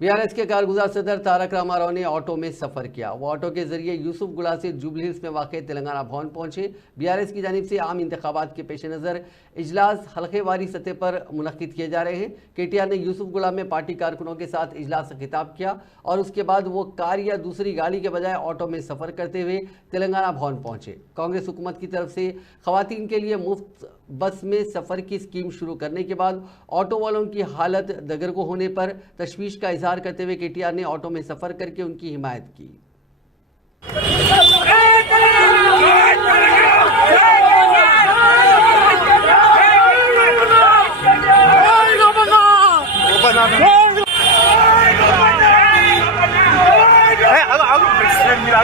BRS के कारगुजार सदर तारक रामाराव ने ऑटो में सफर किया। वो ऑटो के जरिए यूसुफगुड़ा से जुबली हिल्स में वाक़ तेलंगाना भवन पहुंचे। बीआरएस की जानिब से आम इंतखाबात के पेश नज़र इजलास हल्केवारी सतह पर मुनक्किद किए जा रहे हैं। केटीआर ने यूसुफगुड़ा में पार्टी कारकुनों के साथ इजलास से खिताब किया और उसके बाद वो कार या दूसरी गाड़ी के बजाय ऑटो में सफर करते हुए तेलंगाना भवन पहुंचे। कांग्रेस हुकूमत की तरफ से खवातीन के लिए मुफ्त बस में सफर की स्कीम शुरू करने के बाद ऑटो वालों की हालत दगरगो होने पर तशवीश का इजहार करते हुए केटीआर ने ऑटो में सफर करके उनकी हिमायत की। मिला